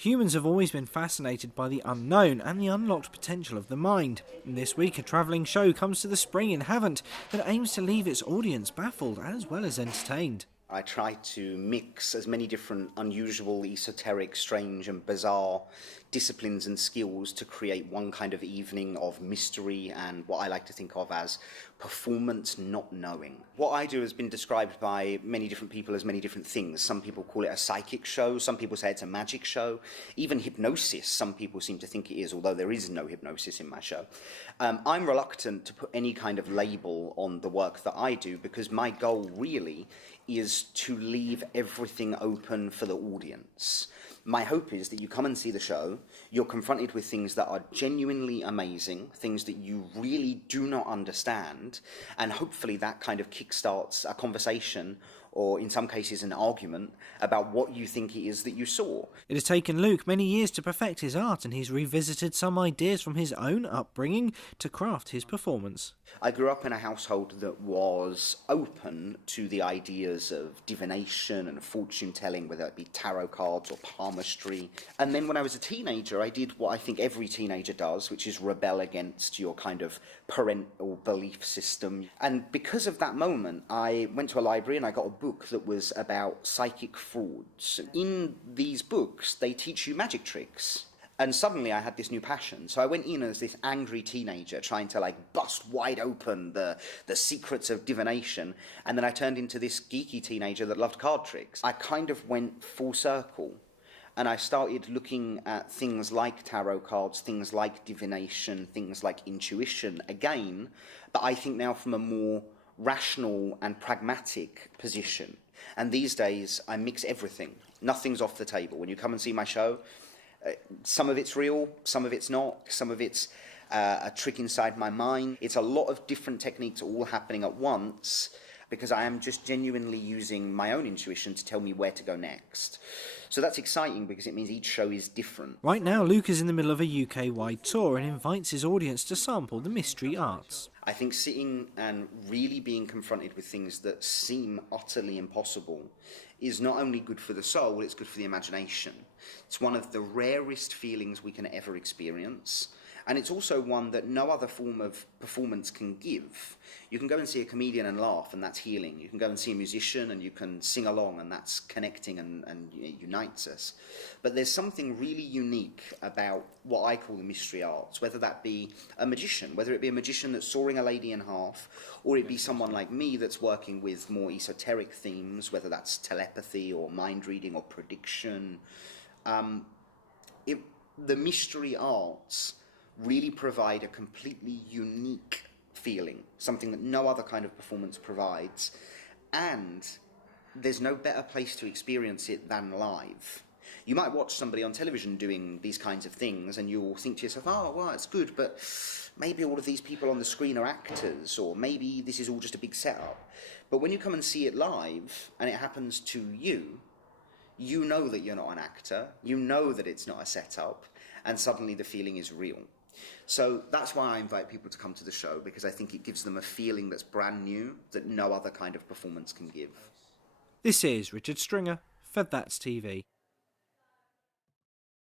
Humans have always been fascinated by the unknown and the unlocked potential of the mind. And this week, a travelling show comes to the Spring in Havant that aims to leave its audience baffled as well as entertained. I try to mix as many different unusual, esoteric, strange and bizarre disciplines and skills to create one kind of evening of mystery and what I like to think of as performance not knowing. What I do has been described by many different people as many different things. Some people call it a psychic show, some people say it's a magic show, even hypnosis some people seem to think it is, although there is no hypnosis in my show. I'm reluctant to put any kind of label on the work that I do because my goal really is to leave everything open for the audience. My hope is that you come and see the show, you're confronted with things that are genuinely amazing, things that you really do not understand, and hopefully that kind of kickstarts a conversation, or in some cases an argument, about what you think it is that you saw. It has taken Luke many years to perfect his art, and he's revisited some ideas from his own upbringing to craft his performance. I grew up in a household that was open to the ideas of divination and fortune telling, whether it be tarot cards or palmistry. And then when I was a teenager, I did what I think every teenager does, which is rebel against your kind of parental belief system. And because of that moment, I went to a library and I got a book that was about psychic frauds. In these books, they teach you magic tricks. And suddenly I had this new passion. So I went in as this angry teenager trying to bust wide open the secrets of divination. And then I turned into this geeky teenager that loved card tricks. I kind of went full circle. And I started looking at things like tarot cards, things like divination, things like intuition again, but I think now from a more rational and pragmatic position. And these days I mix everything. Nothing's off the table. When you come and see my show, some of it's real, some of it's not, some of it's a trick inside my mind. It's a lot of different techniques all happening at once because I am just genuinely using my own intuition to tell me where to go next. So that's exciting because it means each show is different. Right now, Luke is in the middle of a UK-wide tour and invites his audience to sample the mystery arts. I think sitting and really being confronted with things that seem utterly impossible is not only good for the soul, it's good for the imagination. It's one of the rarest feelings we can ever experience, and it's also one that no other form of performance can give. You can go and see a comedian and laugh, and that's healing. You can go and see a musician and you can sing along, and that's connecting and it unites us. But there's something really unique about what I call the mystery arts, whether that be a magician, whether it be a magician that's sawing a lady in half, or it be someone like me that's working with more esoteric themes, whether that's telepathy or mind reading or prediction. The mystery arts really provide a completely unique feeling, something that no other kind of performance provides, and there's no better place to experience it than live. You might watch somebody on television doing these kinds of things and you'll think to yourself, oh, well, it's good, but maybe all of these people on the screen are actors, or maybe this is all just a big setup. But when you come and see it live and it happens to you, you know that you're not an actor, you know that it's not a setup, and suddenly the feeling is real. So that's why I invite people to come to the show, because I think it gives them a feeling that's brand new, that no other kind of performance can give. This is Richard Stringer for That's TV.